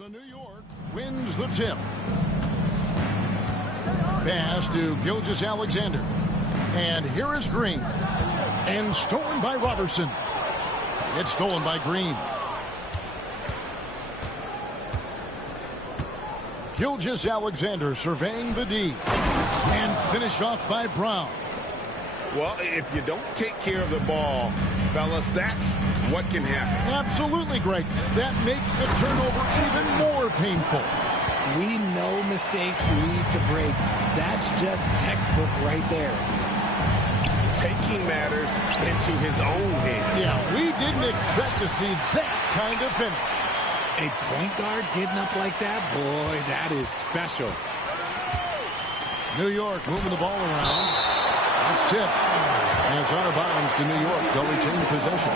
So New York wins the tip. Pass to Gilgeous-Alexander. And here is Green. And stolen by Robertson. It's stolen by Green. Gilgeous-Alexander surveying the D. And finished off by Brown. Well, if you don't take care of the ball, fellas, that's what can happen. Absolutely, Greg. That makes the turnover even more painful. We know mistakes lead to breaks. That's just textbook right there. Taking matters into his own hands. Yeah, we didn't expect to see that kind of finish. A point guard getting up like that, boy, that is special. New York moving the ball around. That's tipped. And it's out of bounds to New York. They'll retain possession.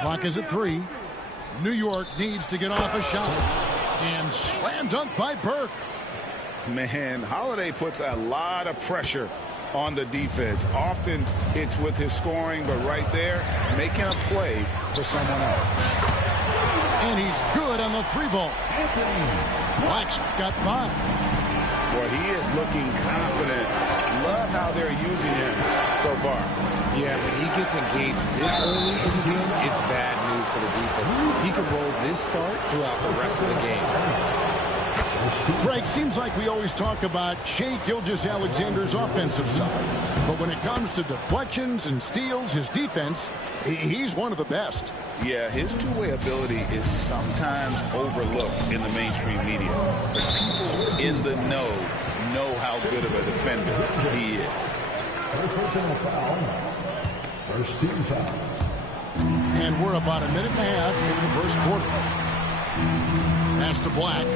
Clock is at 3. New York needs to get off a shot. And slam dunk by Burke. Man, Holiday puts a lot of pressure on the defense. Often it's with his scoring, but right there, making a play for someone else. And he's good on the 3-ball. Black's got 5. Well, he is looking confident. Love how they're using him so far. Yeah, when he gets engaged this early in the game, it's bad news for the defense. He could roll this start throughout the rest of the game. Greg, seems like we always talk about Shai Gilgeous-Alexander's offensive side. But when it comes to deflections and steals, his defense, he's one of the best. Yeah, his two-way ability is sometimes overlooked in the mainstream media. But people in the know how good of a defender he is. First personal foul. First team foul. And we're about a minute and a half into the first quarter. Pass to Black.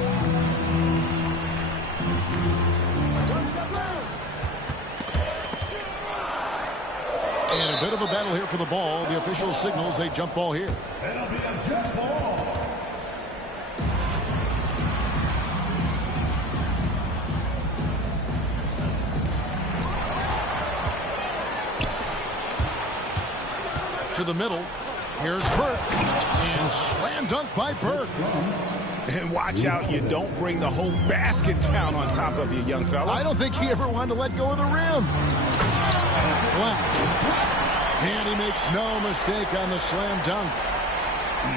And a bit of a battle here for the ball. The official signals a jump ball here. It'll be a jump ball. To the middle. Here's Burke. And slam dunk by Burke. And watch out, you don't bring the whole basket down on top of you, young fella. I don't think he ever wanted to let go of the rim. Black. And he makes no mistake on the slam dunk.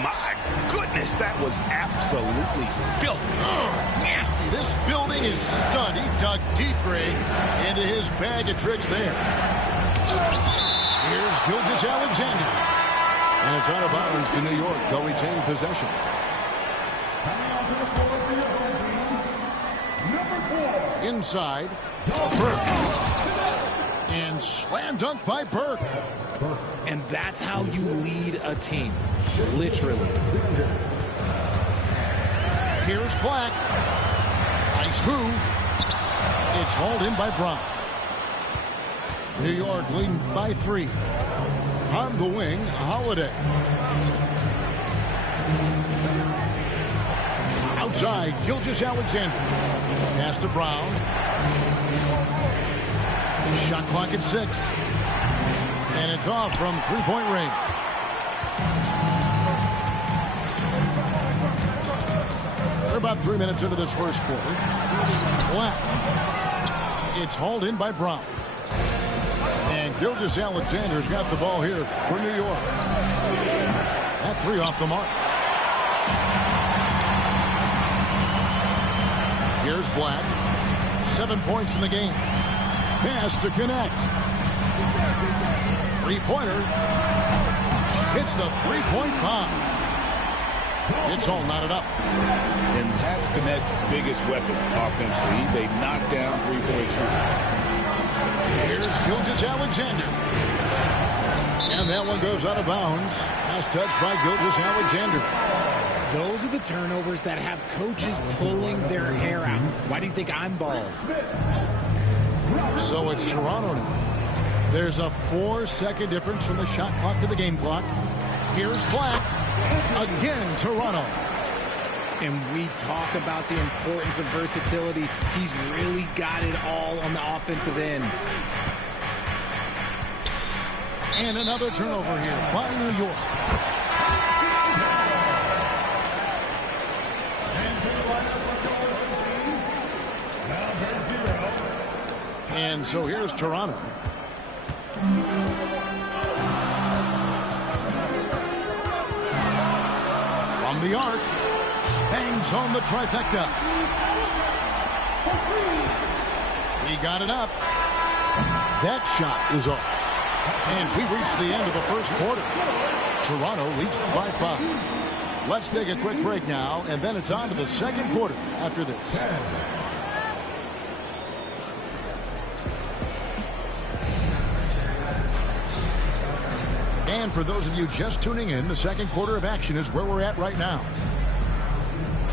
My goodness, that was absolutely filthy. Oh, nasty. This building is stunned. He dug deep, Greg, into his bag of tricks there. Here's Gilgeous-Alexander. And it's out of bounds to New York. They'll retain possession. Inside. Burke. And slam dunk by Burke. And that's how you lead a team. Literally. Here's Black. Nice move. It's hauled in by Brown. New York leading by 3. On the wing, Holiday. Outside, Gilgeous-Alexander. Pass to Brown. Shot clock at 6. And it's off from three-point range. We're about 3 minutes into this first quarter. Black. It's hauled in by Brown. And Gilgeous-Alexander's got the ball here for New York. That 3 off the mark. Here's Black. 7 points in the game. Pass to connect. Three-pointer. Hits the three-point bomb. It's all knotted up. And that's Connect's biggest weapon offensively. He's a knockdown three-point shooter. Here's Gilgeous-Alexander. And that one goes out of bounds. Nice touch by Gilgeous-Alexander. Those are the turnovers that have coaches pulling their hair out. Why do you think I'm bald? So it's Toronto now. There's a 4-second difference from the shot clock to the game clock. Here's Black. Again, Toronto. And we talk about the importance of versatility. He's really got it all on the offensive end. And another turnover here by New York. And so here's Toronto. From the arc, bangs home the trifecta. He got it up. That shot is off. And we reached the end of the first quarter. Toronto leads by 5. Let's take a quick break now, and then it's on to the second quarter after this. And for those of you just tuning in, the second quarter of action is where we're at right now.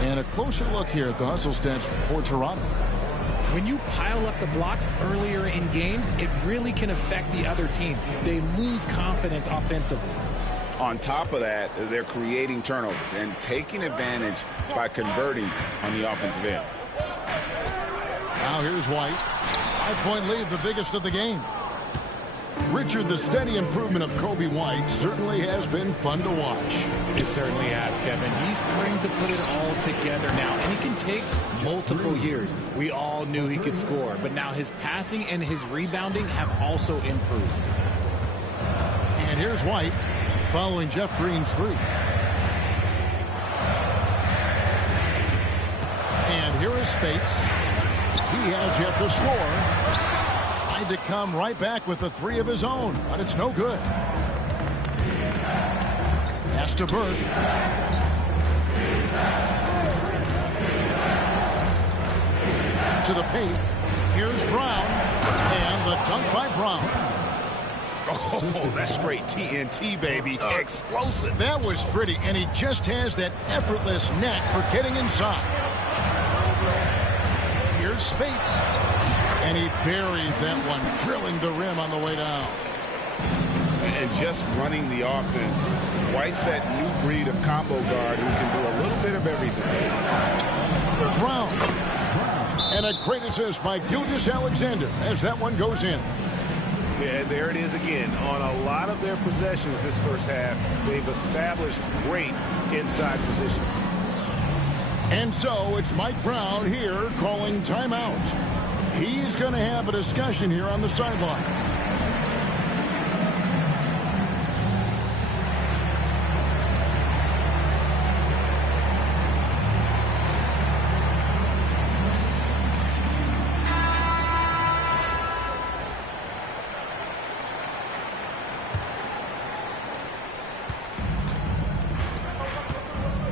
And a closer look here at the hustle stats for Toronto. When you pile up the blocks earlier in games, it really can affect the other team. They lose confidence offensively. On top of that, they're creating turnovers and taking advantage by converting on the offensive end. Now here's White. 5-point lead, the biggest of the game. Richard, the steady improvement of Kobe White certainly has been fun to watch. It certainly has, Kevin. He's starting to put it all together now, and he can take multiple years. We all knew he could score, but now his passing and his rebounding have also improved. And here's White following Jeff Green's 3. And here is Spates. He has yet to score. Tried to come right back with the 3 of his own, but it's no good. Pass to Burke. To the paint. Here's Brown. And the dunk by Brown. Oh, that's straight TNT, baby. Explosive. That was pretty, and he just has that effortless knack for getting inside. Here's Spates. And he buries that one, drilling the rim on the way down. And just running the offense. White's that new breed of combo guard who can do a little bit of everything. Brown. And a great assist by Gilgeous-Alexander as that one goes in. Yeah, there it is again. On a lot of their possessions this first half, they've established great inside position. And so it's Mike Brown here calling timeout. He's going to have a discussion here on the sideline.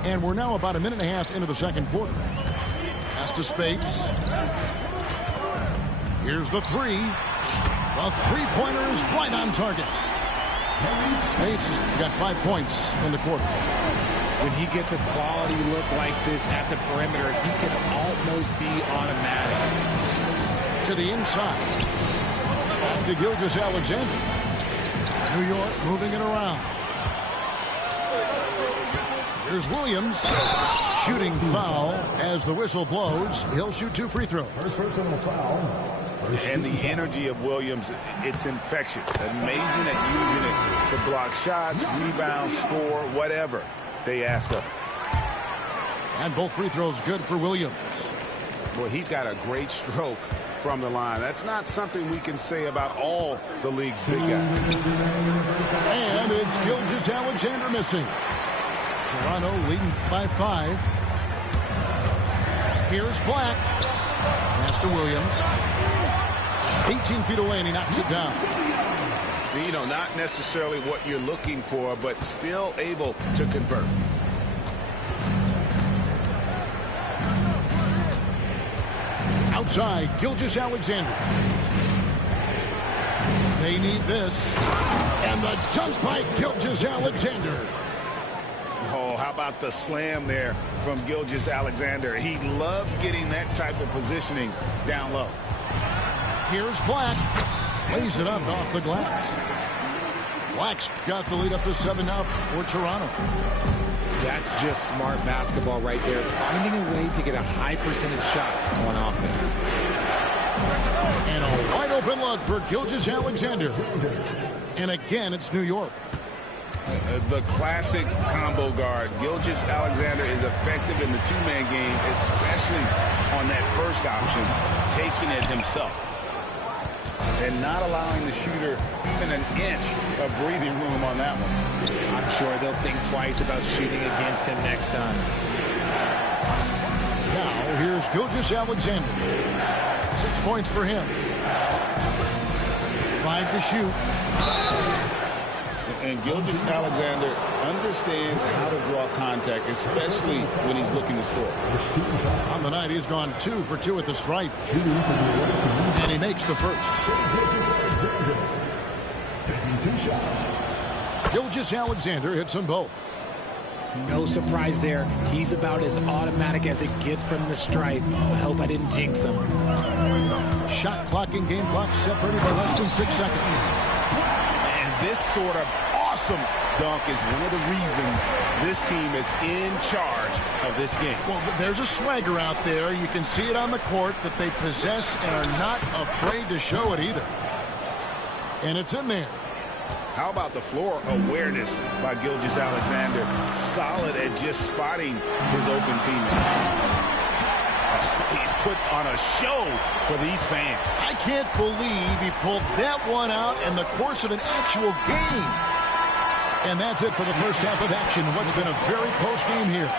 And we're now about a minute and a half into the second quarter. Pass to Spates. Here's the 3. The three-pointer is right on target. Spates has got 5 points in the quarter. When he gets a quality look like this at the perimeter, he can almost be automatic. To the inside. Back to Gilgeous-Alexander. New York moving it around. Here's Williams. Shooting foul as the whistle blows. He'll shoot 2 free throws. First personal foul. And the energy of Williams, it's infectious. Amazing at using it to block shots, rebound, score, whatever they ask of. And both free throws good for Williams. Boy, he's got a great stroke from the line. That's not something we can say about all the league's big guys. And it's Gilgeous-Alexander missing. Toronto leading by 5. Here's Black. Pass to Williams. 18 feet away, and he knocks it down. You know, not necessarily what you're looking for, but still able to convert. Outside, Gilgeous-Alexander. They need this. And the dunk by Gilgeous-Alexander. Oh, how about the slam there from Gilgeous-Alexander? He loves getting that type of positioning down low. Here's Black. Lays it up off the glass. Black's got the lead up to 7 now for Toronto. That's just smart basketball right there. Finding a way to get a high percentage shot on offense. And a wide open look for Gilgeous-Alexander. And again, it's New York. The classic combo guard. Gilgeous-Alexander is effective in the two-man game, especially on that first option, taking it himself and not allowing the shooter even an inch of breathing room on that one. I'm sure they'll think twice about shooting against him next time. Now, here's Gilgeous-Alexander. 6 points for him. 5 to shoot. And Gilgeous-Alexander understands how to draw contact, especially when he's looking to score. On the night, he's gone 2 for 2 at the stripe. And he makes the first. Gilgeous-Alexander hits them both. No surprise there. He's about as automatic as it gets from the stripe. I hope I didn't jinx him. Shot clock and game clock separated by less than 6 seconds. And this sort of awesome dunk is one of the reasons this team is in charge of this game. Well, there's a swagger out there. You can see it on the court that they possess and are not afraid to show it either. And it's in there. How about the floor awareness by Gilgeous-Alexander? Solid at just spotting his open teammate. He's put on a show for these fans. I can't believe he pulled that one out in the course of an actual game. And that's it for the first half of action. What's been a very close game here.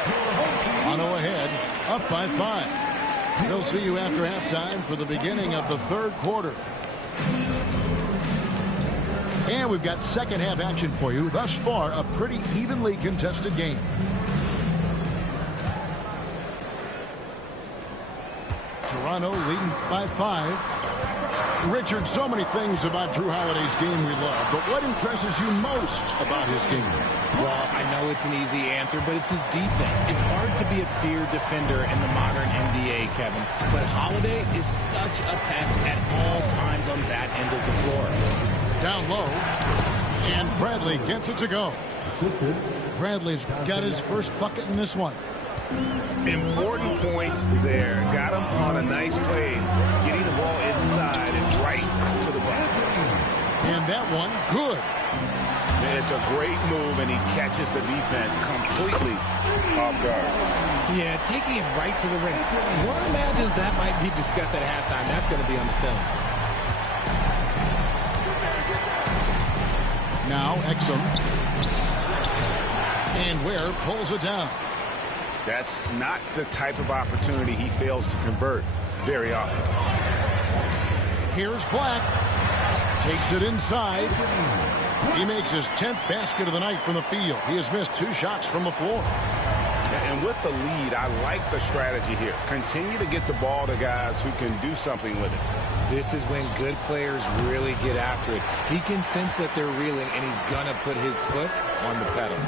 Toronto ahead, up by 5. We'll see you after halftime for the beginning of the third quarter. And we've got second half action for you. Thus far, a pretty evenly contested game. Toronto leading by 5. Richard, so many things about Drew Holiday's game we love, but what impresses you most about his game? Well, I know it's an easy answer, but it's his defense. It's hard to be a feared defender in the modern NBA, Kevin. But Holiday is such a pest at all times on that end of the floor. Down low, and Bradley gets it to go. Bradley's got his first bucket in this one. Important points there. Got him on a nice play, getting the ball inside and right to the bucket. And that one, good. And it's a great move, and he catches the defense completely off guard. Yeah, taking it right to the rim. One imagines that might be discussed at halftime. That's going to be on the film. Now, Exum. And Ware pulls it down. That's not the type of opportunity he fails to convert very often. Here's Black. Takes it inside. He makes his 10th basket of the night from the field. He has missed 2 shots from the floor. And with the lead, I like the strategy here. Continue to get the ball to guys who can do something with it. This is when good players really get after it. He can sense that they're reeling, and he's going to put his foot on the pedal.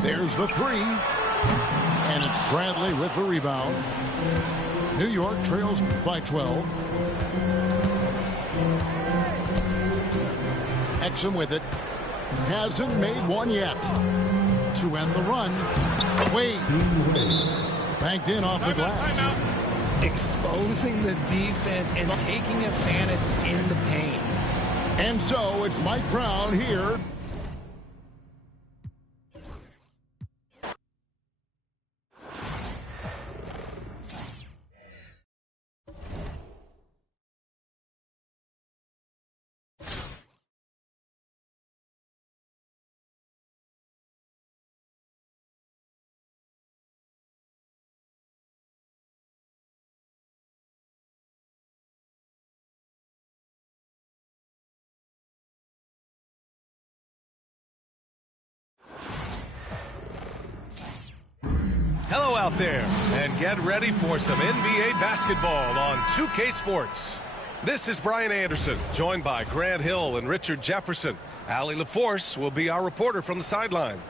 There's the 3. And it's Bradley with the rebound. New York trails by 12. Exum with it. Hasn't made one yet. To end the run. Wade. Banked in off the glass. Exposing the defense and taking advantage in the paint. And so it's Mike Brown here. Hello out there, and get ready for some NBA basketball on 2K Sports. This is Brian Anderson, joined by Grant Hill and Richard Jefferson. Allie LaForce will be our reporter from the sideline.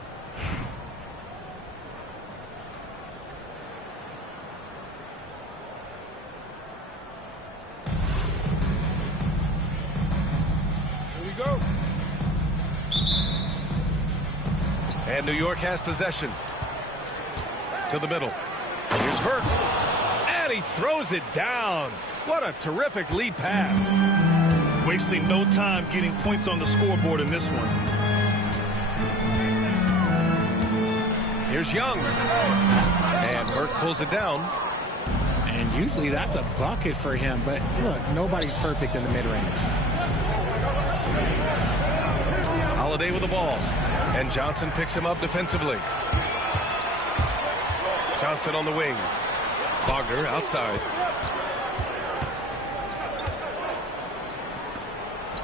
Here we go. And New York has possession. To the middle. Here's Burton. And he throws it down. What a terrific lead pass. Wasting no time getting points on the scoreboard in this one. Here's Young. And Burke pulls it down. And usually that's a bucket for him. But look, nobody's perfect in the mid-range. Holiday with the ball. And Johnson picks him up defensively. Johnson on the wing. Wagner outside.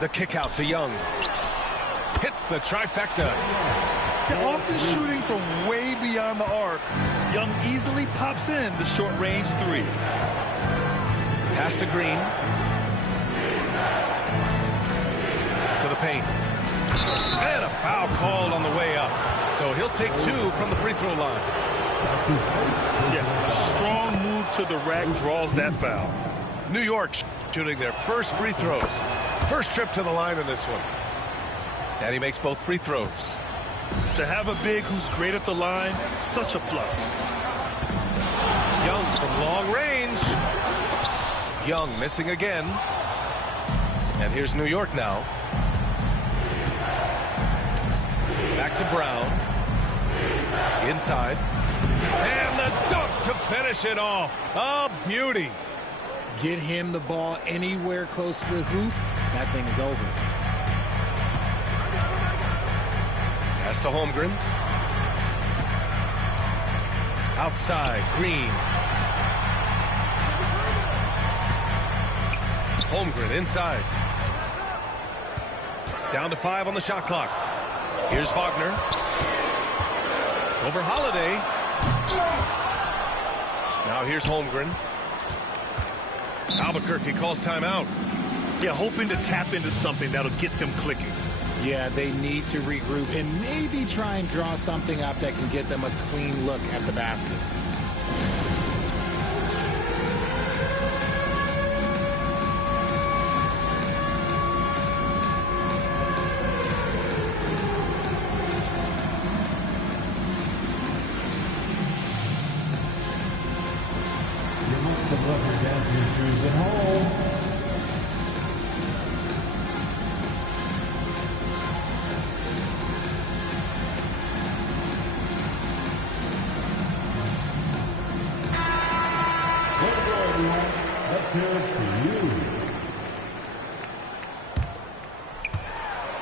The kick out to Young. Hits the trifecta. They're often shooting from way beyond the arc. Young easily pops in the short-range three. Pass to Green. To the paint. And a foul called on the way up. So he'll take 2 from the free throw line. Yeah, a strong move to the rack draws that foul. New York shooting their first free throws. First trip to the line in this one. And he makes both free throws. To have a big who's great at the line, such a plus. Young from long range. Young missing again. And here's New York now. Back to Brown. Inside. And the dunk to finish it off. A beauty. Get him the ball anywhere close to the hoop, that thing is over. Pass to Holmgren. Outside, Green. Holmgren inside. Down to 5 on the shot clock. Here's Wagner. Over Holiday. Now here's Holmgren. Albuquerque calls timeout. Yeah, hoping to tap into something that'll get them clicking. Yeah, they need to regroup and maybe try and draw something up that can get them a clean look at the basket.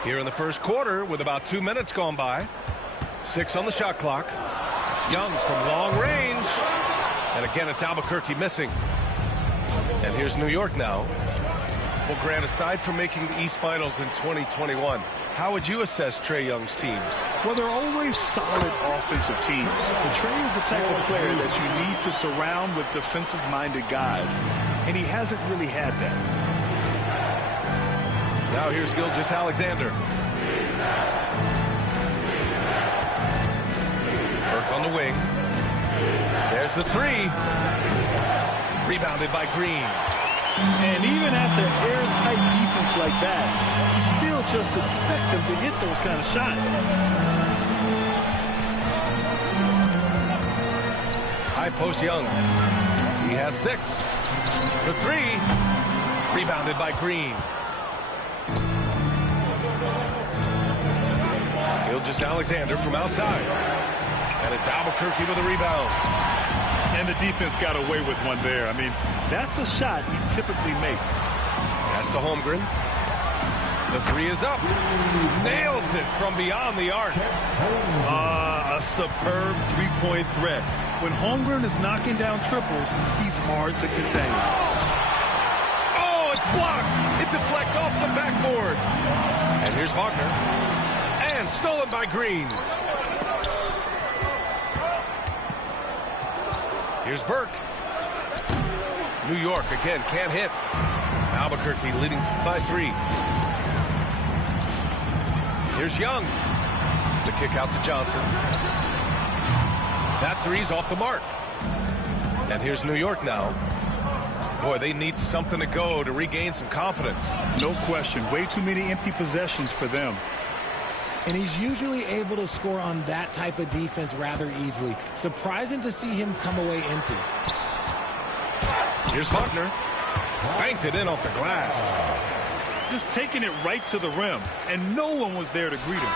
Here in the first quarter with about 2 minutes gone by. 6 on the shot clock. Young from long range. And again, it's Albuquerque missing. And here's New York now. Well, Grant, aside from making the East Finals in 2021, how would you assess Trae Young's teams? Well, they're always solid offensive teams. But Trae is the type of player that you need to surround with defensive-minded guys. And he hasn't really had that. Now here's Gilgeous-Alexander. Burke on the wing. There's the 3. Rebounded by Green. And even after airtight defense like that, you still just expect him to hit those kind of shots. High post Young. He has 6. The 3. Rebounded by Green. Gilgeous-Alexander from outside. And it's Albuquerque with a rebound. And the defense got away with one there. I mean, that's a shot he typically makes. Pass to Holmgren. The 3 is up. Nails it from beyond the arc. A superb three-point threat. When Holmgren is knocking down triples, he's hard to contain. Oh, it's blocked. It deflects off the backboard. And here's Wagner. And stolen by Green. Here's Burke. New York again can't hit. Albuquerque leading by 3. Here's Young. The kick out to Johnson. That 3's off the mark. And here's New York now. Boy, they need something to go to regain some confidence. No question. Way too many empty possessions for them. And he's usually able to score on that type of defense rather easily. Surprising to see him come away empty. Here's Wagner. Banked it in off the glass. just taking it right to the rim, and no one was there to greet him.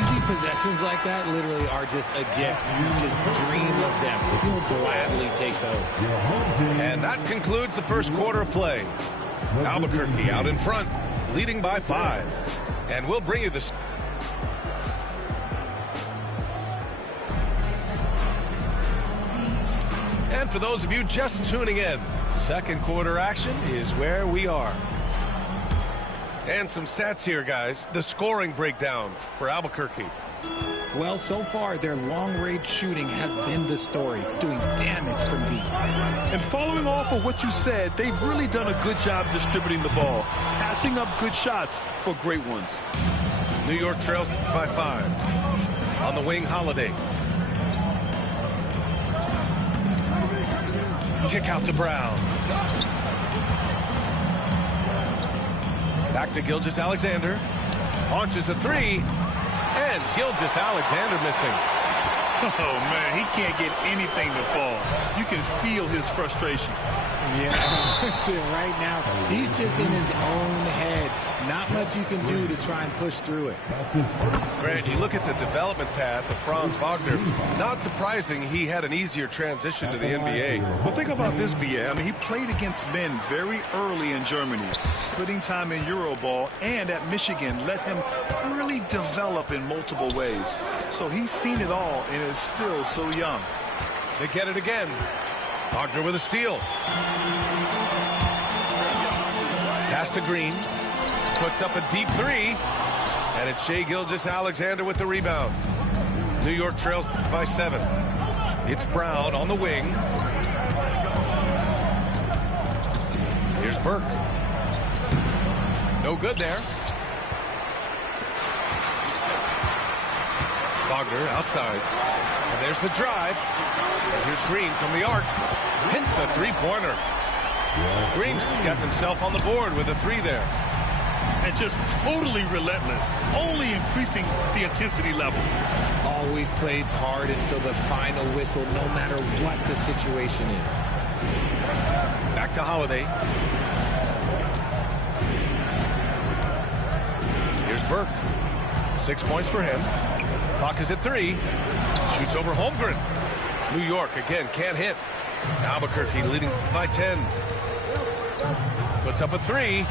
Easy possessions like that literally are just a gift. You just dream of them. You'll gladly take those. And that concludes the first quarter of play. Albuquerque out in front, leading by 5. And we'll bring you this. And for those of you just tuning in, second quarter action is where we are. And some stats here, guys. The scoring breakdown for Albuquerque. Well, so far, their long-range shooting has been the story, doing damage from deep. And following off of what you said, they've really done a good job distributing the ball, passing up good shots for great ones. New York trails by 5. On the wing, Holiday. Kick out to Brown. Back to Gilgeous-Alexander. Launches a 3. And Gilgeous-Alexander missing. Oh, man, he can't get anything to fall. You can feel his frustration. Yeah, right now, he's just in his own head. Not much you can do to try and push through it. Grant, you look at the development path of Franz Wagner. Not surprising he had an easier transition to the NBA. Well, think about this, B.A. I mean, he played against men very early in Germany, splitting time in Euroball, and at Michigan let him really develop in multiple ways. So he's seen it all and is still so young. They get it again. Wagner with a steal. Pass to Green. Puts up a deep 3. And it's Shai Gilgeous-Alexander with the rebound. New York trails by 7. It's Brown on the wing. Here's Burke. No good there. Wagner outside. And there's the drive. And here's Green from the arc. Hits a 3-pointer. Green's got himself on the board with a 3 there. And just totally relentless, only increasing the intensity level. Always plays hard until the final whistle, no matter what the situation is. Back to Holiday. Here's Burke. 6 points for him. Clock is at 3. Shoots over Holmgren. New York again can't hit. Albuquerque leading by 10. Puts up a 3.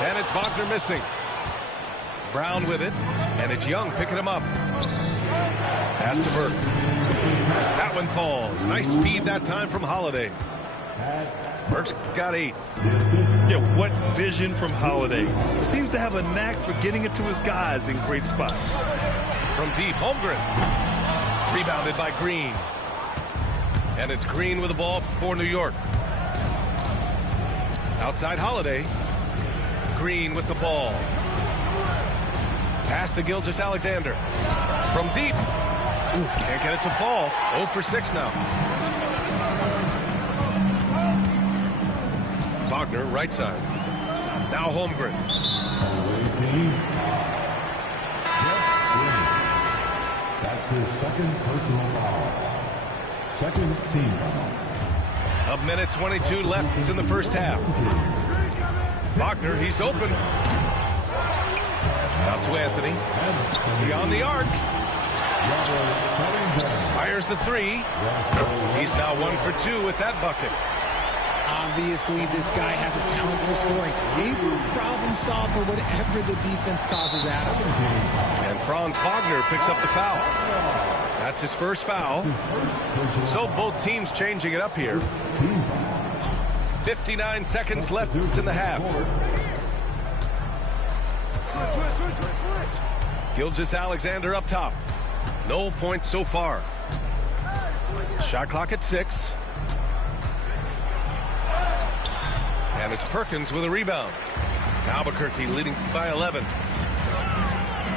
And it's Wagner missing. Brown with it. And it's Young picking him up. Pass to Burke. That one falls. Nice feed that time from Holiday. Burke's got 8. Yeah, what vision from Holiday. Seems to have a knack for getting it to his guys in great spots. From deep, Holmgren. Rebounded by Green. And it's Green with the ball for New York. Outside Holiday. Green with the ball. Pass to Gilgeous-Alexander. From deep. Ooh, can't get it to fall. 0 for 6 now. Wagner, right side. Now Holmgren. That's his second personal foul. Second team foul. 1:22 left in the first half. Wagner, he's open. Out to Anthony. Beyond the arc. Fires the 3. He's now 1 for 2 with that bucket. Obviously, this guy has a talent for scoring. Able to problem solve for whatever the defense tosses at him. And Franz Wagner picks up the foul. That's his first foul. So both teams changing it up here. 59 seconds left in the half. Gilgeous-Alexander up top. No points so far. Shot clock at 6. And it's Perkins with a rebound. Albuquerque leading by 11.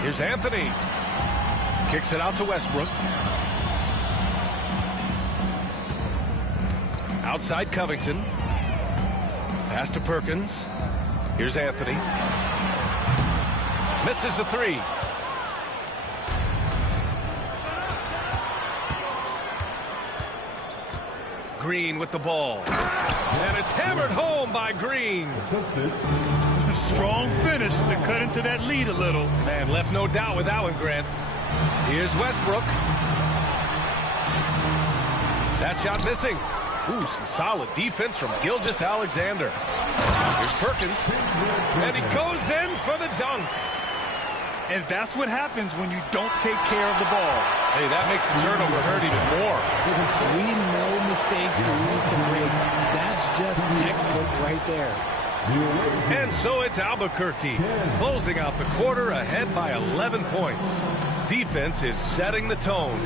Here's Anthony. Kicks it out to Westbrook. Outside Covington. Pass to Perkins. Here's Anthony. Misses the 3. Green with the ball. And it's hammered home by Green. Strong finish to cut into that lead a little. Man, left no doubt with that one, Grant. Here's Westbrook. That shot missing. Ooh, some solid defense from Gilgeous-Alexander. Here's Perkins. And he goes in for the dunk. And that's what happens when you don't take care of the ball. Hey, that makes the turnover hurt even more. We know mistakes lead to breaks. That's just textbook right there. And so it's Albuquerque closing out the quarter ahead by 11 points. Defense is setting the tone.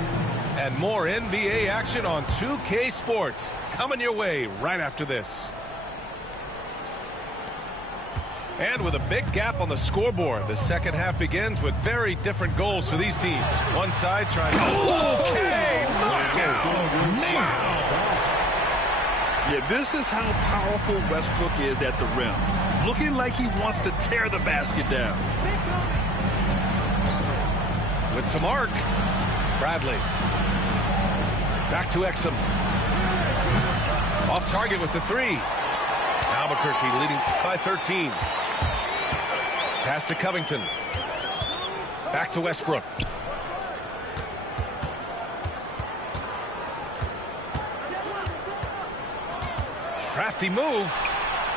And more NBA action on 2K Sports coming your way right after this. And with a big gap on the scoreboard, the second half begins with very different goals for these teams. One side trying to... Okay! Knockout! Wow! Yeah, this is how powerful Westbrook is at the rim. Looking like he wants to tear the basket down. With some arc. Bradley. Back to Exum. Off target with the three. Albuquerque leading by 13. Pass to Covington. Back to Westbrook. Crafty move.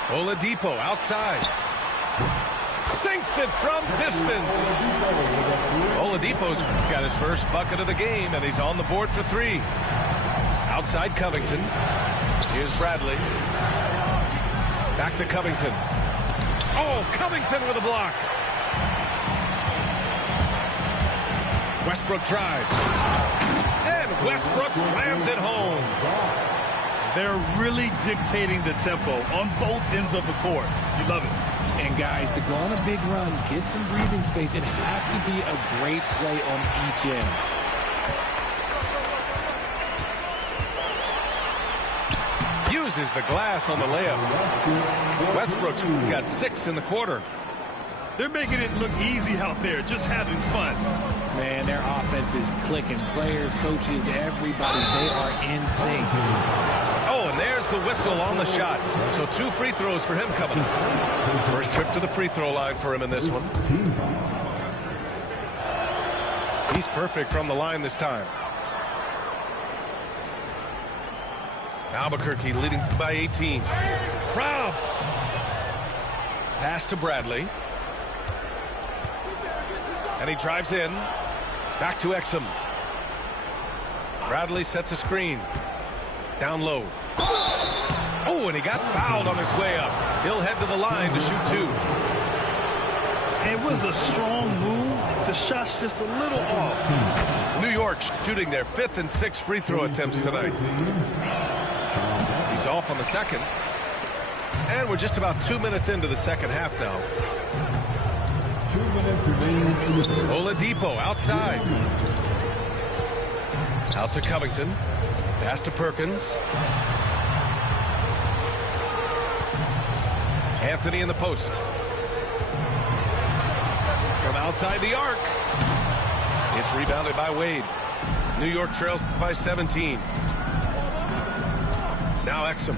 Oladipo outside. Sinks it from distance. Oladipo's got his first bucket of the game, and he's on the board for three. Outside Covington. Here's Bradley. Back to Covington. Oh, Covington with a block. Westbrook drives. And Westbrook slams it home. They're really dictating the tempo on both ends of the court. You love it. And guys, to go on a big run, get some breathing space, it has to be a great play on each end. Uses the glass on the layup. Westbrook's got 6 in the quarter. They're making it look easy out there, just having fun. Man, their offense is clicking. Players, coaches, everybody, they are in sync. Oh, and there's the whistle on the shot. So 2 free throws for him coming up. First trip to the free throw line for him in this one. He's perfect from the line this time. Albuquerque leading by 18. Robbed. Pass to Bradley. And he drives in. Back to Exum. Bradley sets a screen. Down low. Oh, and he got fouled on his way up. He'll head to the line to shoot 2. It was a strong move. The shot's just a little off. New York shooting their 5th and 6th free throw attempts tonight. He's off on the second. And we're just about 2 minutes into the second half now. 2 minutes remaining. Oladipo outside. Out to Covington. Pass to Perkins. Anthony in the post. From outside the arc. It's rebounded by Wade. New York trails by 17. Now Exum.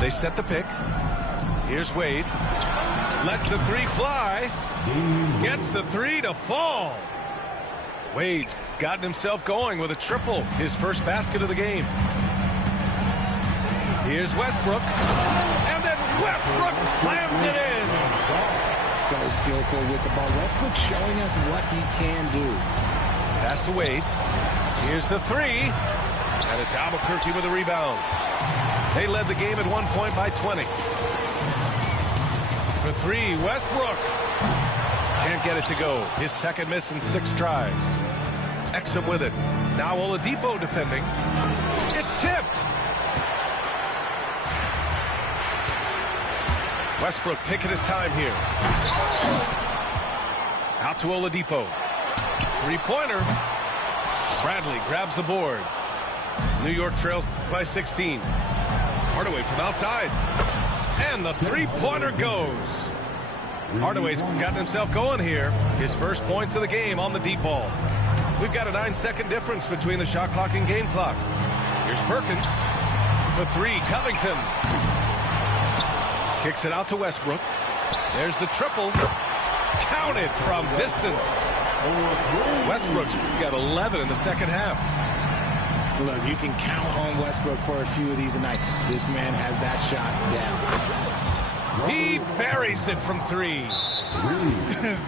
They set the pick. Here's Wade. Lets the 3 fly. Gets the 3 to fall. Wade's gotten himself going with a triple. His first basket of the game. Here's Westbrook. And then Westbrook slams it in. So skillful with the ball. Westbrook showing us what he can do. Pass to Wade. Here's the 3. And it's Albuquerque with a rebound. They led the game at 1 point by 20. For 3, Westbrook. Can't get it to go. His second miss in 6 tries. Exum with it. Now Oladipo defending. It's tipped. Westbrook taking his time here. Out to Oladipo. 3-pointer. Bradley grabs the board. New York trails by 16. Hardaway from outside. And the 3-pointer goes. Hardaway's gotten himself going here. His first points of the game on the deep ball. We've got a 9-second difference between the shot clock and game clock. Here's Perkins. For 3, Covington. Kicks it out to Westbrook. There's the triple. Counted from distance. Westbrook's got 11 in the second half. Look, you can count on Westbrook for a few of these tonight. This man has that shot down. He buries it from 3.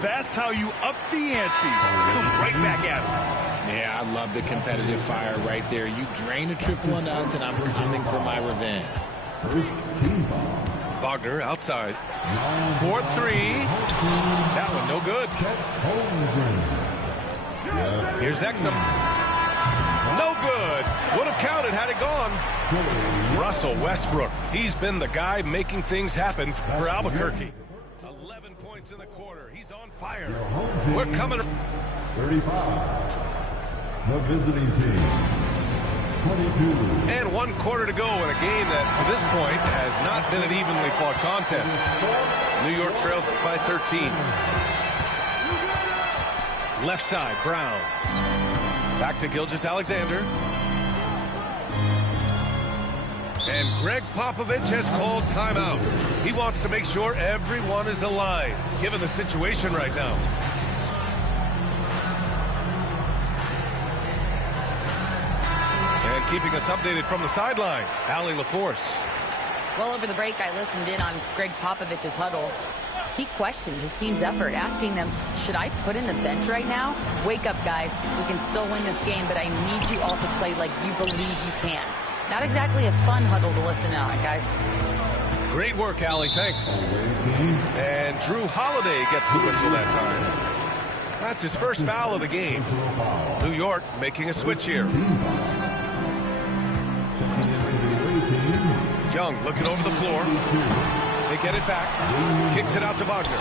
That's how you up the ante. Come right back at him. Yeah, I love the competitive fire right there. You drain a triple on us, and I'm coming for my revenge. First team foul. Wagner outside. 4-3. That one no good. Here's Exum. No good. Would have counted had it gone. Russell Westbrook. He's been the guy making things happen for Albuquerque. 11 points in the quarter. He's on fire. We're coming. 35. The visiting team. 22. And 1 quarter to go in a game that, to this point, has not been an evenly fought contest. New York trails by 13. Left side, Brown. Back to Gilgeous-Alexander. And Greg Popovich has called timeout. He wants to make sure everyone is aligned, given the situation right now. And keeping us updated from the sideline, Allie LaForce. Well, over the break, I listened in on Greg Popovich's huddle. He questioned his team's effort, asking them, should I put in the bench right now? Wake up, guys. We can still win this game, but I need you all to play like you believe you can. Not exactly a fun huddle to listen in on, guys. Great work, Allie. Thanks. And Drew Holiday gets the whistle that time. That's his first foul of the game. New York making a switch here. Young looking over the floor. They get it back. Kicks it out to Wagner.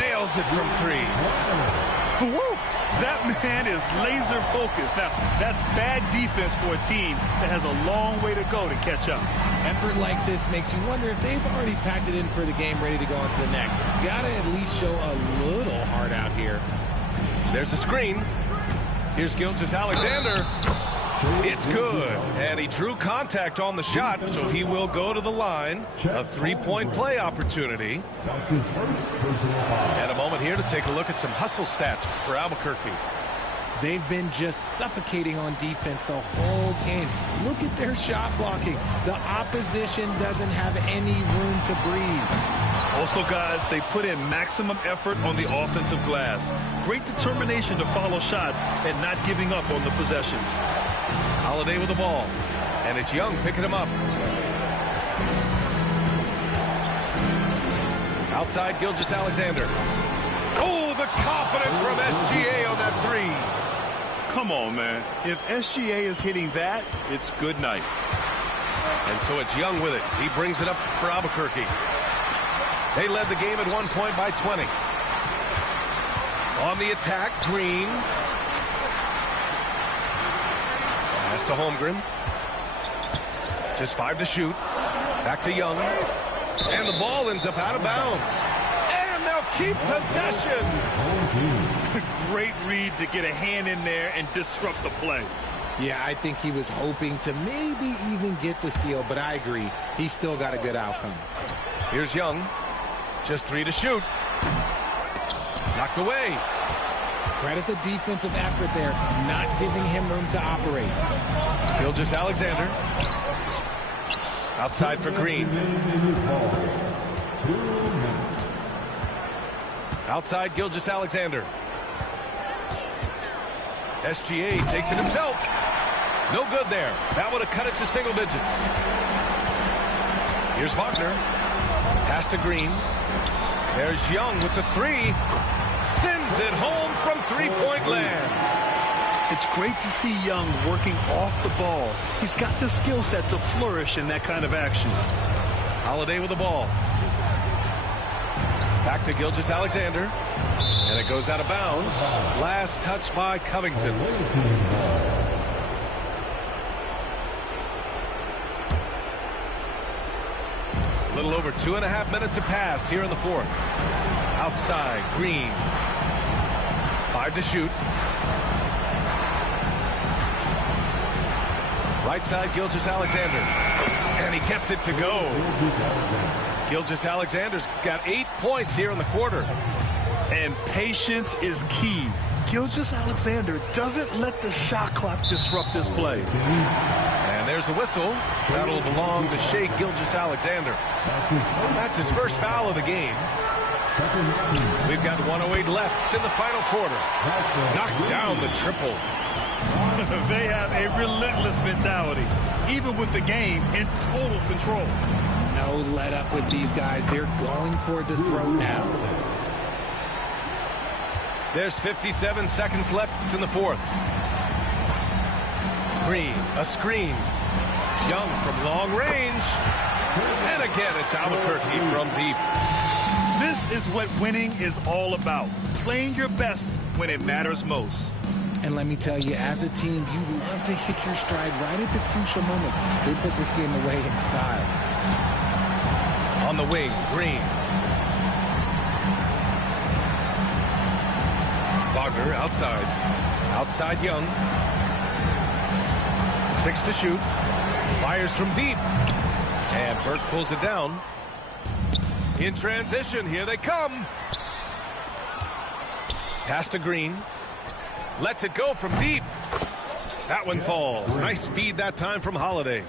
Nails it from 3. Woo! That man is laser focused. Now, that's bad defense for a team that has a long way to go to catch up. Effort like this makes you wonder if they've already packed it in for the game, ready to go on to the next. Gotta at least show a little heart out here. There's a screen. Here's Gilgeous-Alexander. It's good. And he drew contact on the shot, so he will go to the line. A 3-point play opportunity. That's his first personal foul. And a moment here to take a look at some hustle stats for Albuquerque. They've been just suffocating on defense the whole game. Look at their shot blocking. The opposition doesn't have any room to breathe. Also, guys, they put in maximum effort on the offensive glass. Great determination to follow shots and not giving up on the possessions. Holiday with the ball. And it's Young picking him up. Outside, Gilgeous-Alexander. Oh, the confidence from SGA on that 3. Come on, man. If SGA is hitting that, it's good night. And so it's Young with it. He brings it up for Albuquerque. They led the game at 1 point by 20. On the attack, Green. Pass to Holmgren. Just 5 to shoot. Back to Young. And the ball ends up out of bounds. And they'll keep possession. Great read to get a hand in there and disrupt the play. Yeah, I think he was hoping to maybe even get the steal, but I agree. He still got a good outcome. Here's Young. Just 3 to shoot. Knocked away. Credit the defensive effort there, not giving him room to operate. Gilgeous-Alexander. Outside for Green. Outside Gilgeous-Alexander. SGA takes it himself. No good there. That would have cut it to single digits. Here's Wagner. Pass to Green. There's Young with the 3. Sends it home from 3-point land. It's great to see Young working off the ball. He's got the skill set to flourish in that kind of action. Holiday with the ball. Back to Gilgeous-Alexander. And it goes out of bounds. Last touch by Covington. A little over 2.5 minutes have passed here in the 4th. Outside, Green. 5 to shoot. Right side, Gilgeous-Alexander. And he gets it to go. Gilgeous-Alexander's got 8 points here in the quarter. And patience is key. Gilgeous-Alexander doesn't let the shot clock disrupt his play. And there's a whistle. That'll belong to Shai Gilgeous-Alexander. That's his first foul of the game. We've got 1:08 left in the final quarter. Knocks down the triple. They have a relentless mentality, even with the game in total control. No let up with these guys. They're going for the throw now. There's 57 seconds left in the fourth. Green, a screen. Young from long range. And again, it's Albuquerque from deep. This is what winning is all about. Playing your best when it matters most. And let me tell you, as a team, you love to hit your stride right at the crucial moments. They put this game away in style. On the wing, Green. Wagner outside. Outside Young. 6 to shoot. Fires from deep. And Burke pulls it down. In transition, here they come. Pass to Green. Lets it go from deep. That one falls. Nice feed that time from Holiday.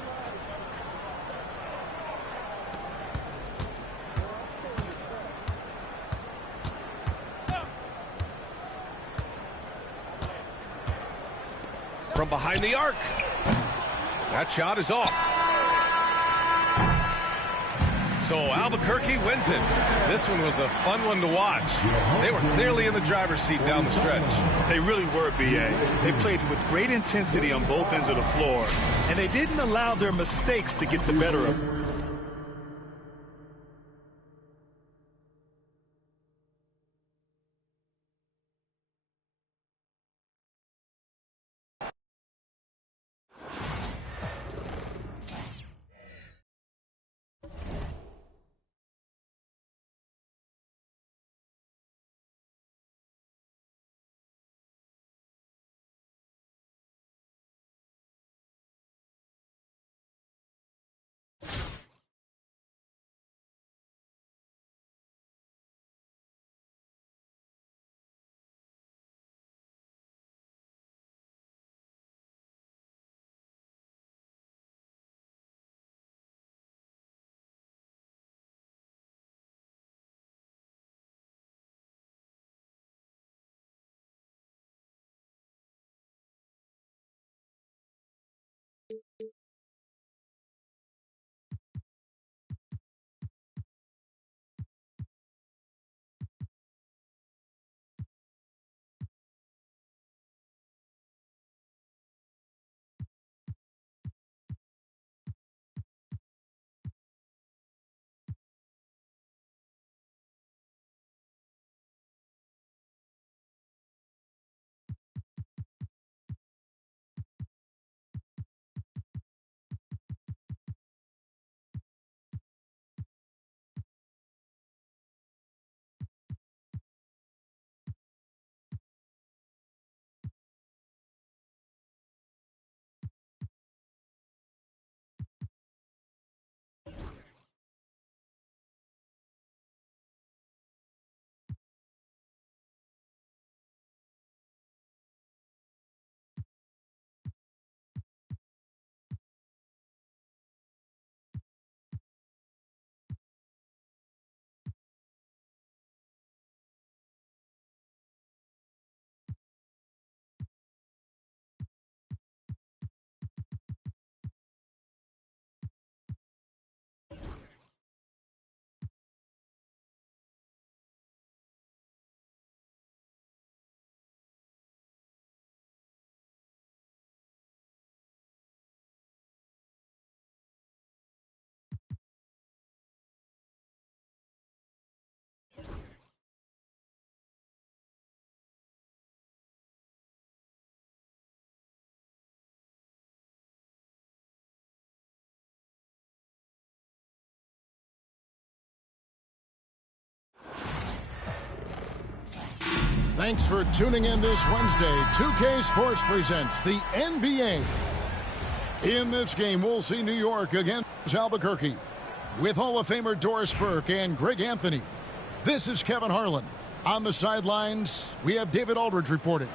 From behind the arc. That shot is off. So Albuquerque wins it. This one was a fun one to watch. They were clearly in the driver's seat down the stretch. They really were, B.A. They played with great intensity on both ends of the floor, and they didn't allow their mistakes to get the better of them. Thanks for tuning in this Wednesday. 2K Sports presents the NBA. In this game, we'll see New York against Albuquerque with Hall of Famer Doris Burke and Greg Anthony. This is Kevin Harlan. On the sidelines, we have David Aldridge reporting.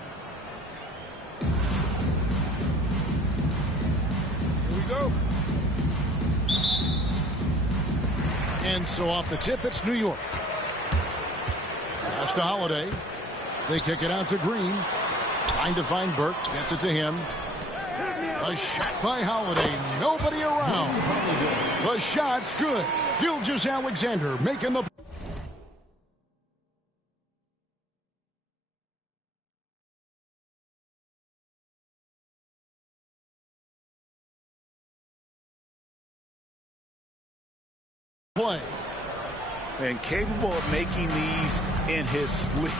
Here we go. And so off the tip, it's New York. Pass to Holiday. They kick it out to Green. Trying to find Burke. Gets it to him. A shot by Holiday. Nobody around. The shot's good. Gilgeous-Alexander making the play. And capable of making these in his sleep.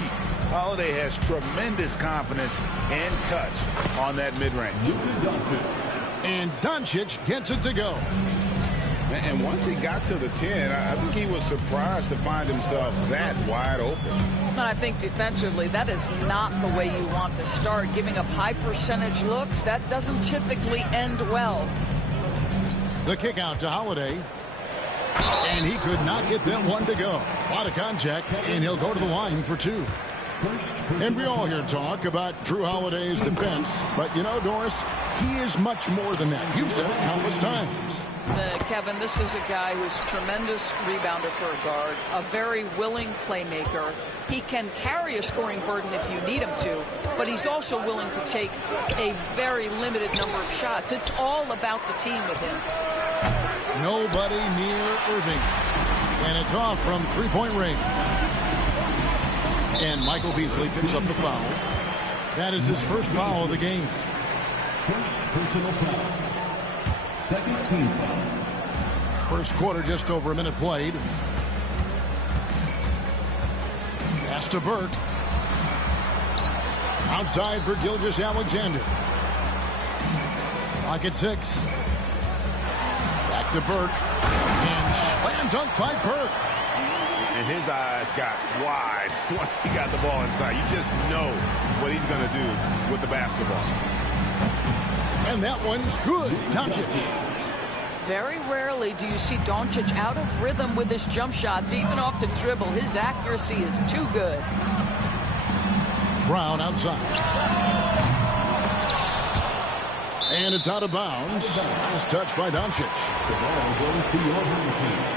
Holiday has tremendous confidence and touch on that mid-range. And Doncic gets it to go. And once he got to the 10, I think he was surprised to find himself that wide open. And I think defensively, that is not the way you want to start. Giving up high percentage looks, that doesn't typically end well. The kick out to Holiday. And he could not get that one to go. A lot of contact, and he'll go to the line for two. And we all hear talk about Jrue Holiday's defense. But, you know, Doris, he is much more than that. You've said it countless times. Kevin, this is a guy who's a tremendous rebounder for a guard, a very willing playmaker. He can carry a scoring burden if you need him to, but he's also willing to take a very limited number of shots. It's all about the team with him. Nobody near Irving. And it's off from three-point range. And Michael Beasley picks up the foul. That is his first foul of the game. First personal foul. Second team foul. First quarter, just over a minute played. Pass to Burke. Outside for Gilgeous-Alexander. Clock at 6. Back to Burke. And slam dunk by Burke. And his eyes got wide once he got the ball inside. You just know what he's going to do with the basketball. And that one's good. Doncic. Very rarely do you see Doncic out of rhythm with his jump shots, even off the dribble. His accuracy is too good. Brown outside. And it's out of bounds. Nice touch by Doncic. The ball goes to your home team.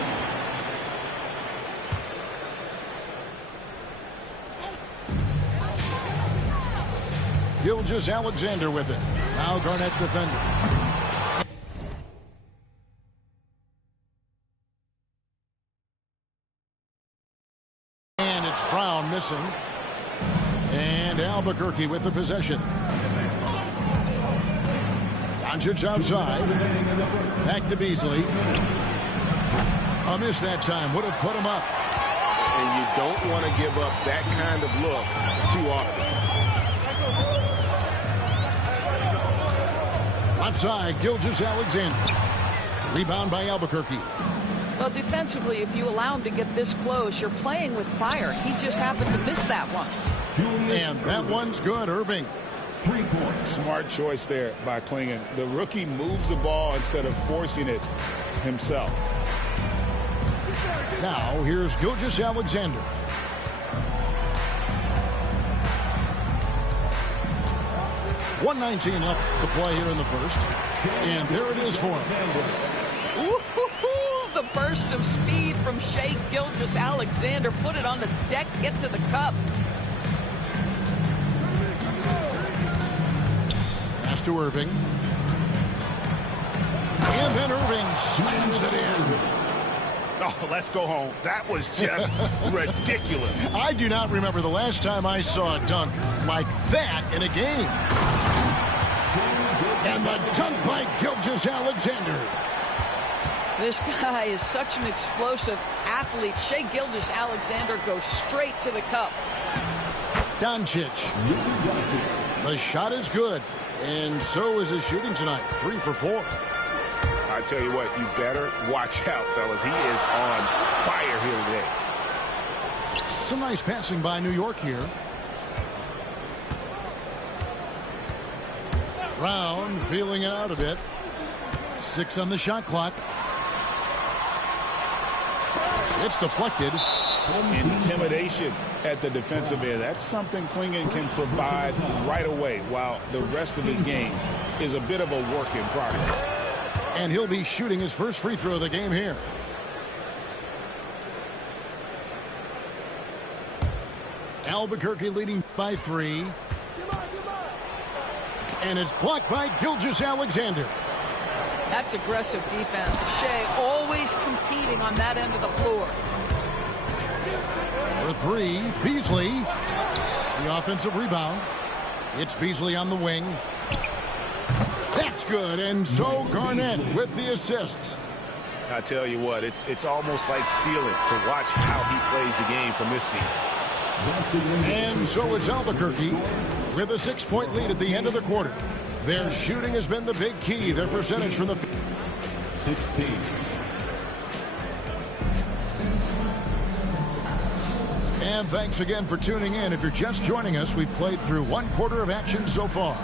Gilgeous-Alexander with it. Now Garnett defending. And it's Brown missing. And Albuquerque with the possession. Doncic outside. Back to Beasley. A miss that time. Would have put him up. And you don't want to give up that kind of look too often. Left side, Gilgeous-Alexander. Rebound by Albuquerque. Well, defensively, if you allow him to get this close, you're playing with fire. He just happened to miss that one. And that one's good, Irving. 3 points. Smart choice there by Klingon. The rookie moves the ball instead of forcing it himself. Now, here's Gilgeous-Alexander. .119 left to play here in the first. And there it is for him. Ooh, the burst of speed from Shai Gilgeous-Alexander. Put it on the deck, get to the cup. Pass to Irving. And then Irving slams it in. Oh, let's go home. That was just ridiculous. I do not remember the last time I saw a dunk like that in a game. And the dunk by Gilgeous-Alexander. This guy is such an explosive athlete. Shai Gilgeous-Alexander goes straight to the cup. Doncic. The shot is good. And so is his shooting tonight. 3 for 4. I tell you what, you better watch out, fellas. He is on fire here today. Some nice passing by New York here. Brown feeling it out a bit. 6 on the shot clock. It's deflected. Intimidation at the defensive end. That's something Klingon can provide right away, while the rest of his game is a bit of a work in progress. And he'll be shooting his first free throw of the game here. Albuquerque leading by 3. And it's blocked by Gilgeous-Alexander. That's aggressive defense. Shea always competing on that end of the floor. For 3, Beasley. The offensive rebound. It's Beasley on the wing. That's good, and so Garnett with the assists. I tell you what, it's almost like stealing to watch how he plays the game from this seat. And so it's Albuquerque with a 6-point lead at the end of the quarter. Their shooting has been the big key. Their percentage from the 16. And thanks again for tuning in. If you're just joining us, we've played through 1 quarter of action so far.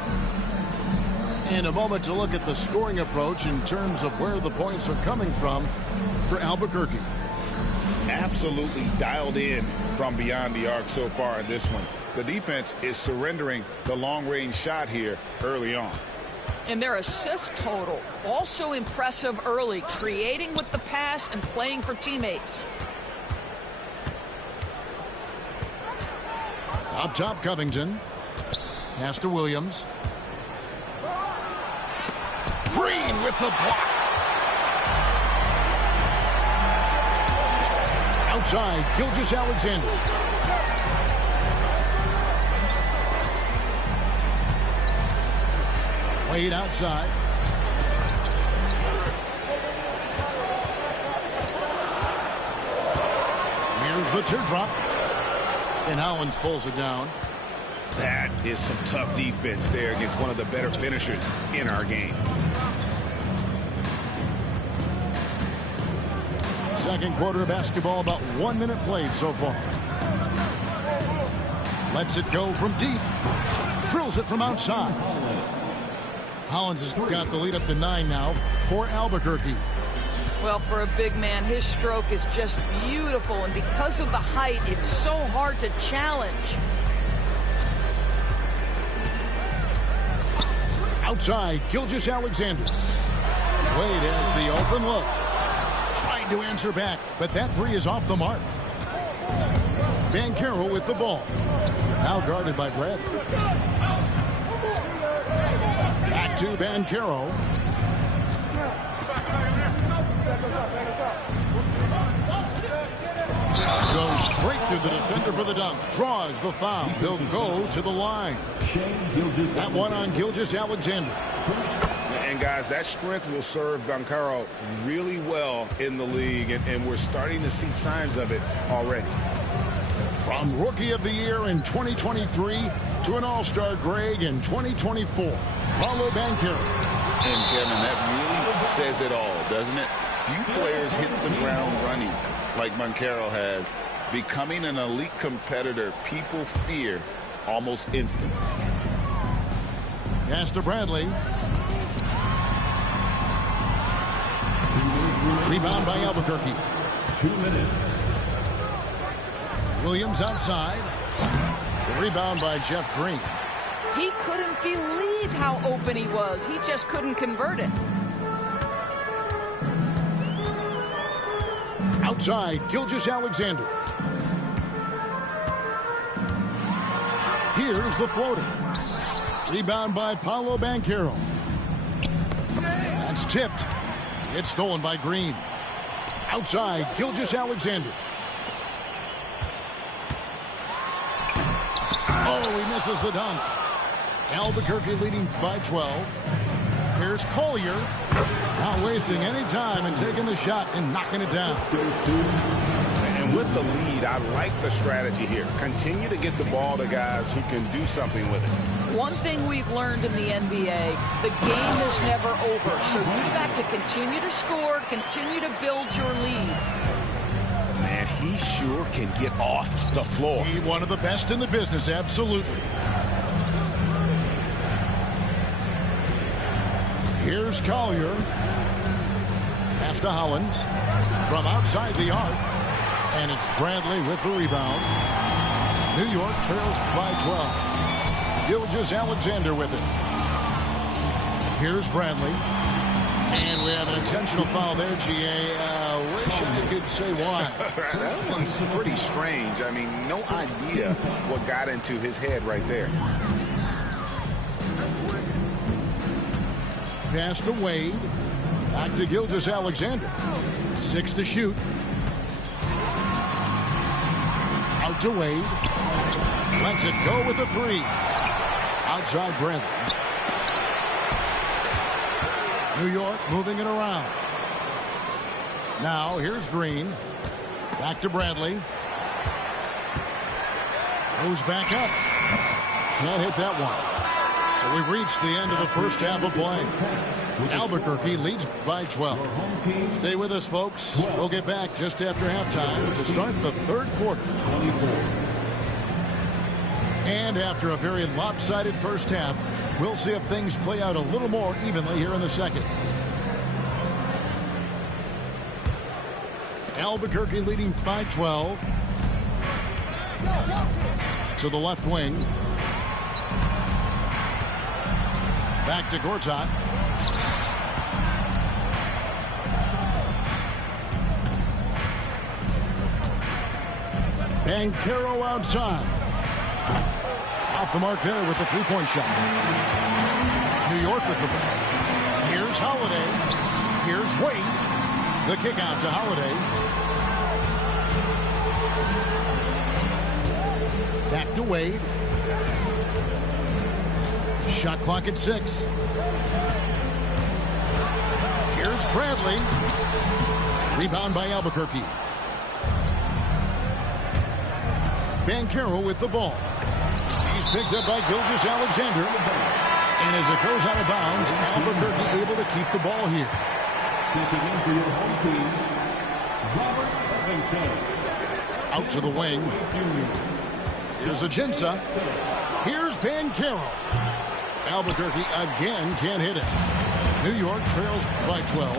In a moment to look at the scoring approach in terms of where the points are coming from for Albuquerque. Absolutely dialed in from beyond the arc so far in this one. The defense is surrendering the long-range shot here early on. And their assist total, also impressive early, creating with the pass and playing for teammates. Up top, Covington. Pass to Williams. Green with the block. Outside, Gilgeous-Alexander. Wade outside. Here's the teardrop. And Hollins pulls it down. That is some tough defense there against one of the better finishers in our game. Second quarter of basketball, about 1 minute played so far. Lets it go from deep. Drills it from outside. Hollins has got the lead up to 9 now for Albuquerque. Well, for a big man, his stroke is just beautiful, and because of the height, it's so hard to challenge. Outside, Gilgeous-Alexander. Wade has the open look. Trying to answer back, but that 3 is off the mark. Banchero with the ball. Now guarded by Bradley. Back to Banchero. Goes straight through the defender for the dunk. Draws the foul. He'll go to the line. That one on Gilgeous-Alexander. And guys, that strength will serve Banchero really well in the league, and we're starting to see signs of it already. From Rookie of the Year in 2023 to an All-Star grade in 2024, Paulo Banchero. And Kevin, that really says it all, doesn't it? Few players hit the ground running like Banchero has. Becoming an elite competitor, people fear almost instantly. Pass to Bradley. Rebound by Albuquerque. 2 minutes. Williams outside. The rebound by Jeff Green. He couldn't believe how open he was. He just couldn't convert it. Outside, Gilgeous-Alexander. Here's the floater. Rebound by Paulo Banchero. That's tipped. It's stolen by Green. Outside, Gilgeous-Alexander. Oh, he misses the dunk. Albuquerque leading by 12. Here's Collier. Not wasting any time and taking the shot and knocking it down. And with the lead, I like the strategy here. Continue to get the ball to guys who can do something with it. One thing we've learned in the NBA, the game is never over. So you've got to continue to score, continue to build your lead. Man, he sure can get off the floor. He's one of the best in the business, absolutely. Here's Collier. Pass to Hollins from outside the arc. And it's Bradley with the rebound. New York trails by 12. Gilgeous-Alexander with it. Here's Bradley. And we have an intentional foul there, G.A. Wish I could say why. That one's pretty strange. I mean, no idea what got into his head right there. Pass to Wade. Back to Gilgeous-Alexander. 6 to shoot. Out to Wade. Lets it go with the 3. Outside Bradley. New York moving it around. Now here's Green. Back to Bradley. Moves back up. Can't hit that one. So we've reached the end of the first half of play. Albuquerque leads by 12. Stay with us, folks. We'll get back just after halftime to start the third quarter. And after a very lopsided first half, we'll see if things play out a little more evenly here in the second. Albuquerque leading by 12. To the left wing. Back to Gortat. Banchero outside. Off the mark there with the three-point shot. New York with the ball. Here's Holiday. Here's Wade. The kick out to Holiday. Back to Wade. Shot clock at 6. Here's Bradley. Rebound by Albuquerque. Banchero with the ball. He's picked up by Gilgeous-Alexander. And as it goes out of bounds, Albuquerque able to keep the ball here. Out to the wing. Here's Ajinça. Here's Banchero. Albuquerque again can't hit it. New York trails by 12.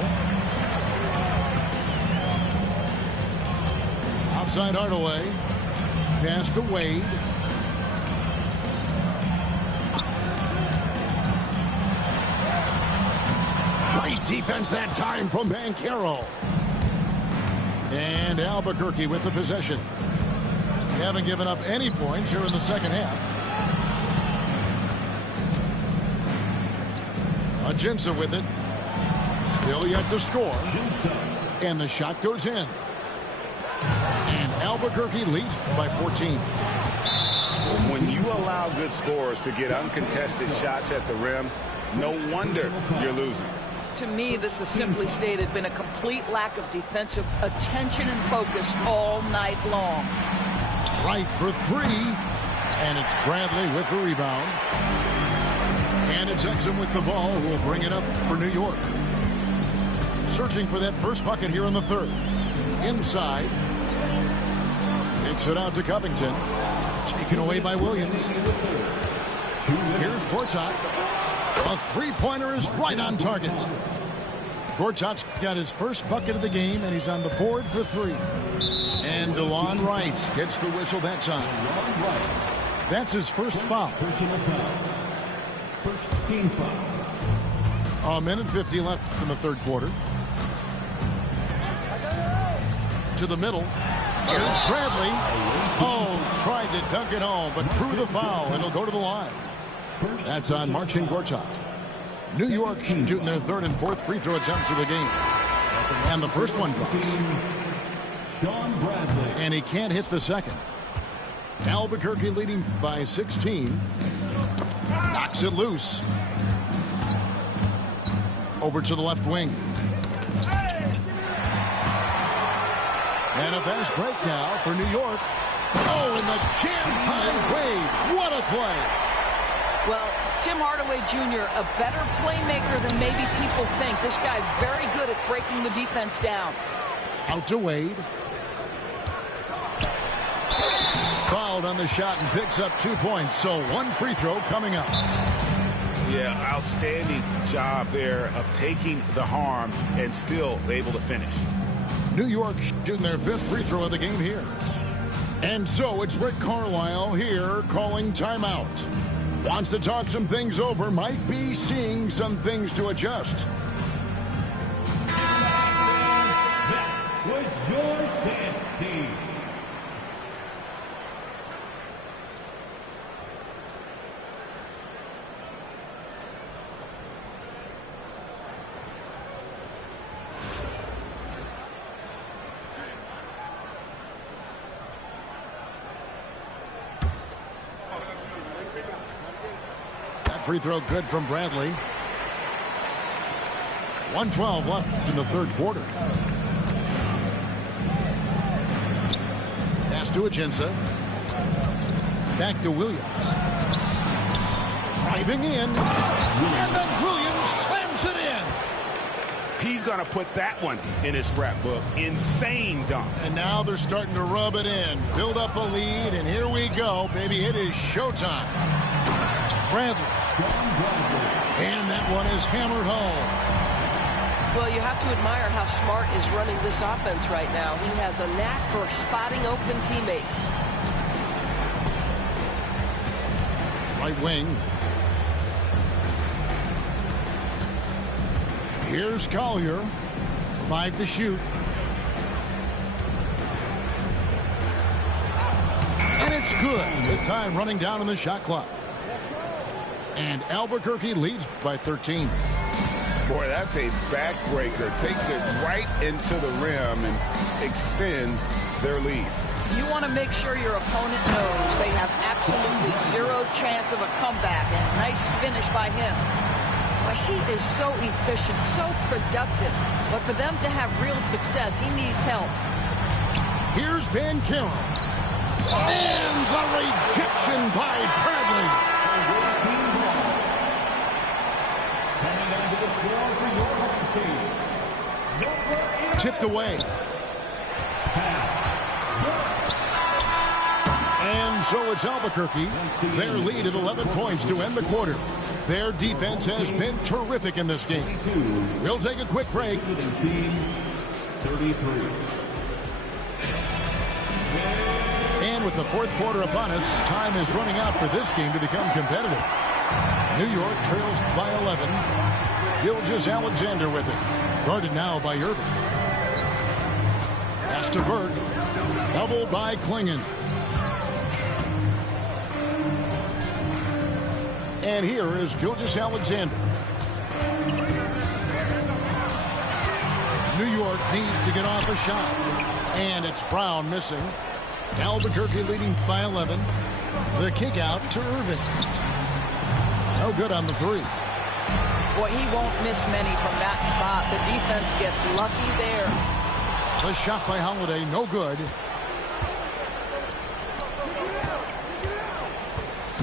Outside Hardaway. Pass to Wade. Great defense that time from Banchero. And Albuquerque with the possession. They haven't given up any points here in the second half. Ajinça with it. Still yet to score. And the shot goes in. And Albuquerque leads by 14. When you allow good scorers to get uncontested shots at the rim, no wonder you're losing. To me, this is simply stated been a complete lack of defensive attention and focus all night long. Right for 3. And it's Bradley with the rebound. And it's Exum with the ball who will bring it up for New York. Searching for that first bucket here in the third. Inside. Takes it out to Covington. Taken away by Williams. Here's Gortat. A three-pointer is right on target. Gortat's got his first bucket of the game, and he's on the board for 3. And DeLon Wright gets the whistle that time. That's his first foul. First team foul. A minute 50 left in the third quarter. To the middle. Here's Bradley. Oh, tried to dunk it home, but drew the foul, and he'll go to the line. That's on Marcin Gortat. New York shooting their third and fourth free throw attempts of the game. And the first one drops. And he can't hit the second. Albuquerque leading by 16. Knocks it loose. Over to the left wing. And a fast break now for New York. Oh, and the jam by Wade. What a play. Well, Tim Hardaway Jr., a better playmaker than maybe people think. This guy very good at breaking the defense down. Out to Wade. Fouled on the shot and picks up 2 points. So one free throw coming up. Yeah, outstanding job there of taking the harm and still able to finish. New York shooting their 5th free throw of the game here. And so it's Rick Carlisle here calling timeout. Wants to talk some things over, might be seeing some things to adjust. That was your dance team. Free throw good from Bradley. 1:12 left in the 3rd quarter. Pass to Ajinça. Back to Williams. Driving in. And then Williams slams it in. He's going to put that one in his scrapbook. Insane dunk. And now they're starting to rub it in. Build up a lead, and here we go, baby. It is showtime. Bradley. And that one is hammered home. Well, you have to admire how Smart is running this offense right now. He has a knack for spotting open teammates. Right wing. Here's Collier. 5 to shoot. And it's good. The time running down on the shot clock. And Albuquerque leads by 13. Boy, that's a backbreaker. Takes it right into the rim and extends their lead. You want to make sure your opponent knows they have absolutely zero chance of a comeback. And nice finish by him. But he is so efficient, so productive. But for them to have real success, he needs help. Here's Ben Carroll. And the rejection by Bradley. Tipped away. And so it's Albuquerque. Their lead at 11 points to end the quarter. Their defense has been terrific in this game. We'll take a quick break. 33. And with the 4th quarter upon us, time is running out for this game to become competitive. New York trails by 11. Gilgeous-Alexander with it. Guarded now by Irving. Pass to Burke. Doubled by Klingon. And here is Gilgeous-Alexander. New York needs to get off a shot. And it's Brown missing. Albuquerque leading by 11. The kick out to Irving. No good on the 3. Boy, he won't miss many from that spot. The defense gets lucky there. The shot by Holiday, no good.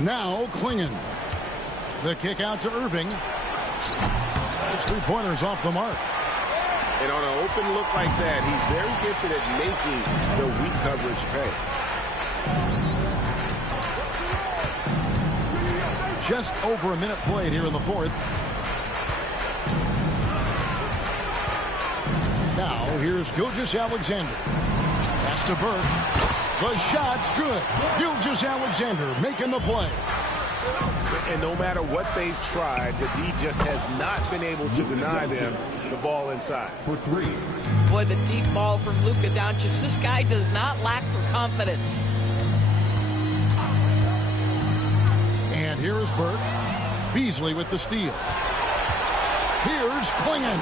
Now Klingon. The kick out to Irving. Those 3-pointers off the mark. And on an open look like that, he's very gifted at making the weak coverage pay. Just over a minute played here in the 4th. Now here's Gilgeous-Alexander. Pass to Burke. The shot's good. Gilgeous-Alexander making the play. And no matter what they've tried, the D just has not been able to deny them the ball inside. For 3. Boy, the deep ball from Luka Doncic. This guy does not lack for confidence. And here is Burke. Beasley with the steal. Here's Klingon.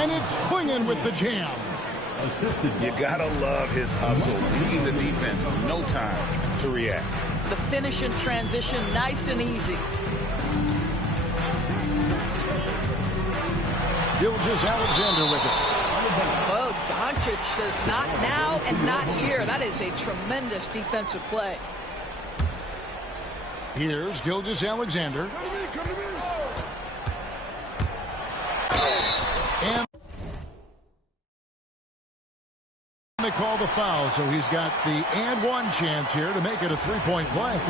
And it's Klingon with the jam. You gotta love his hustle, reading the defense, no time to react. The finish in transition, nice and easy. Gilgeous-Alexander with it. Well, Doncic says not now and not here. That is a tremendous defensive play. Here's Gilgeous-Alexander. And they call the foul, so he's got the and one chance here to make it a 3-point play.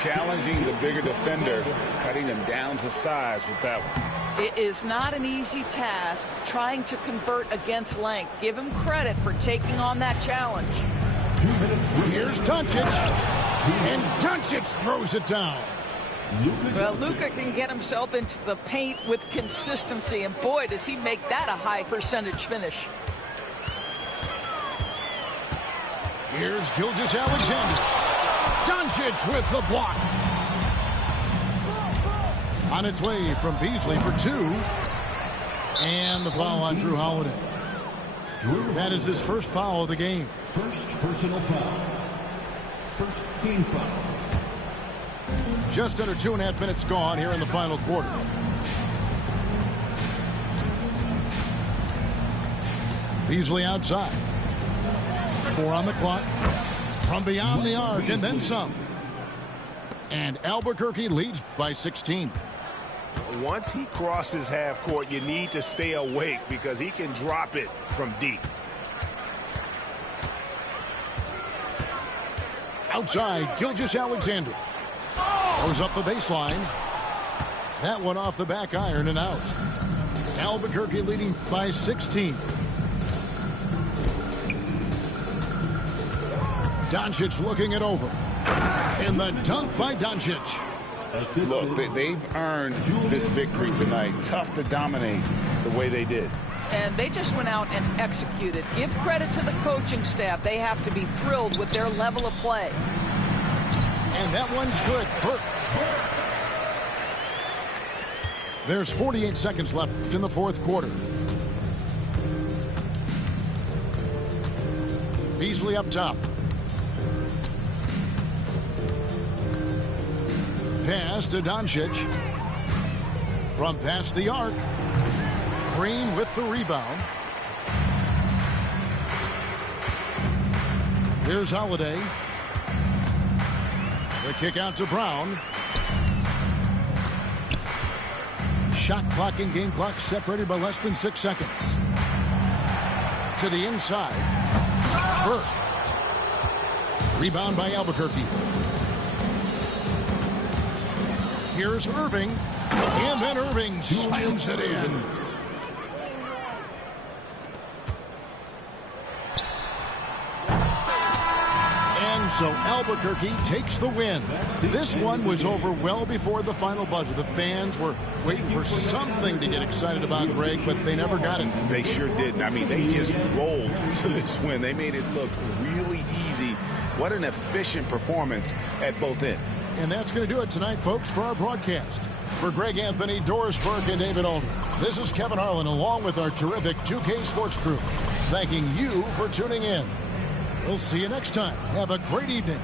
challenging the bigger defender, cutting him down to size with that one. It is not an easy task trying to convert against length. Give him credit for taking on that challenge. Here's Doncic. And Doncic throws it down. Well, Luka can get himself into the paint with consistency, and boy, does he make that a high percentage finish. Here's Gilgeous-Alexander. Doncic with the block. On its way from Beasley for 2. And the foul on Drew Holiday. That is his first foul of the game. First personal foul. First team foul. Just under 2.5 minutes gone here in the final quarter. Beasley outside. 4 on the clock. From beyond the arc and then some. And Albuquerque leads by 16. Once he crosses half court, you need to stay awake because he can drop it from deep. Outside, Gilgeous-Alexander. Goes up the baseline. That one off the back iron and out. Albuquerque leading by 16. Doncic looking it over. And the dunk by Doncic. Look, they've earned this victory tonight. Tough to dominate the way they did. And they just went out and executed. Give credit to the coaching staff. They have to be thrilled with their level of play. And that one's good. There's 48 seconds left in the fourth quarter. Beasley up top. Pass to Doncic. From past the arc. Green with the rebound. Here's Holiday. The kick out to Brown. Shot clock and game clock separated by less than 6 seconds. To the inside. Burke. Rebound by Albuquerque. Here's Irving. And then Irving slams it in. So Albuquerque takes the win. This one was over well before the final buzzer. The fans were waiting for something to get excited about, Greg, but they never got it. They sure didn't. I mean, they just rolled to this win. They made it look really easy. What an efficient performance at both ends. And that's going to do it tonight, folks, for our broadcast. For Greg Anthony, Doris Burke, and David Aldridge, this is Kevin Harlan along with our terrific 2K Sports crew, thanking you for tuning in. We'll see you next time. Have a great evening.